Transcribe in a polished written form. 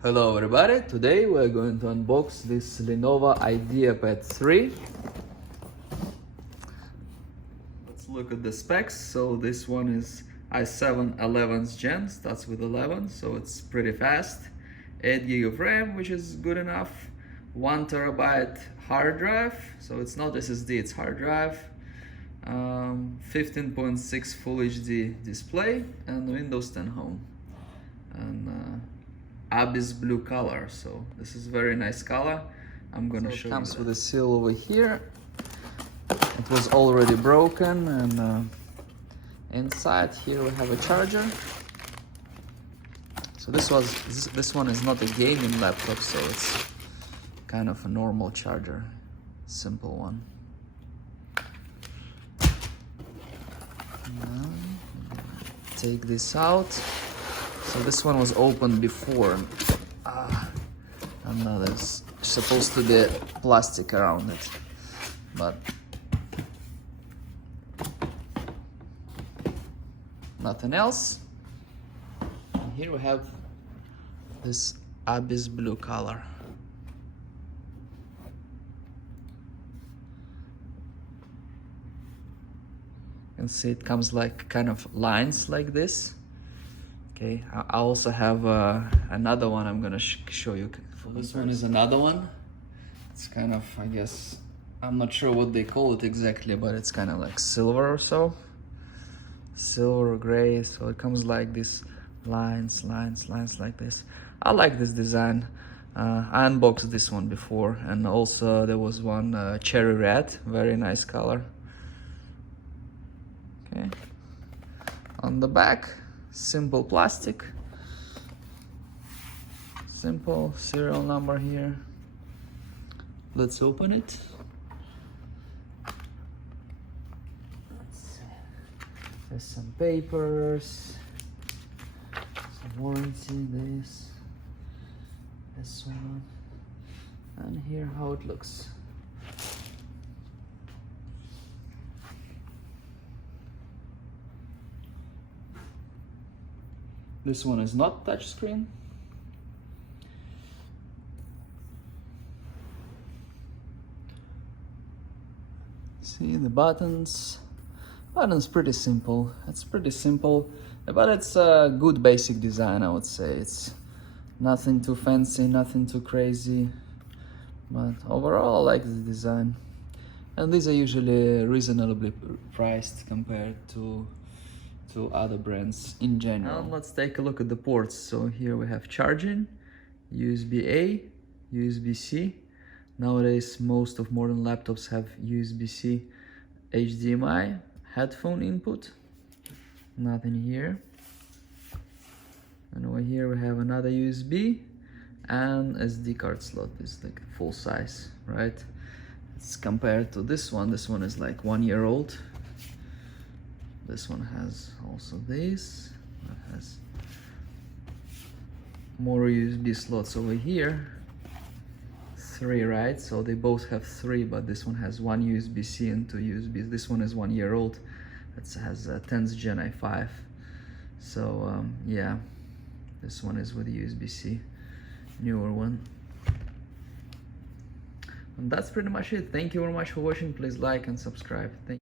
Hello everybody, today we're going to unbox this Lenovo IdeaPad 3. Let's look at the specs. So this one is i7 11th gen, starts with 11, so it's pretty fast. 8 gig of RAM, which is good enough. 1 terabyte hard drive, so it's not SSD, it's hard drive. 15.6 Full HD display and Windows 10 Home. And Abyss blue color, so this is very nice color. I'm gonna show you. It comes with a seal over here. It was already broken, and inside here we have a charger. So this one is not a gaming laptop, so it's kind of a normal charger, simple one. Now, take this out. So this one was opened before, and now there's supposed to be plastic around it, but nothing else. And here we have this Abyss blue color. You can see it comes like kind of lines like this. Okay, I also have another one I'm gonna show you. This one is another one. It's kind of, I guess, I'm not sure what they call it exactly, but it's kind of like silver or so. Silver or gray, so it comes like this lines like this. I like this design. I unboxed this one before, and also there was one cherry red, very nice color. Okay, on the back, simple plastic, simple serial number here. Let's open it. There's some papers, some warranty, this one, and here how it looks. This one is not touchscreen. See the buttons. Buttons pretty simple. It's pretty simple, but it's a good basic design, I would say. It's nothing too fancy, nothing too crazy, but overall I like the design. And these are usually reasonably priced compared to other brands in general. Now let's take a look at the ports. So here we have charging, USB-A, USB-C. Nowadays most of modern laptops have USB-C, HDMI, headphone input, nothing here. And over here we have another USB and SD card slot. Is like full size, right? It's compared to this one is like 1 year old. This one has also this. It has more USB slots over here. 3, right? So they both have 3, but this one has 1 USB-C and 2 USBs. This one is 1 year old. It has a 10th Gen i5. So yeah, this one is with USB-C, newer one. And that's pretty much it. Thank you very much for watching. Please like and subscribe. Thank you.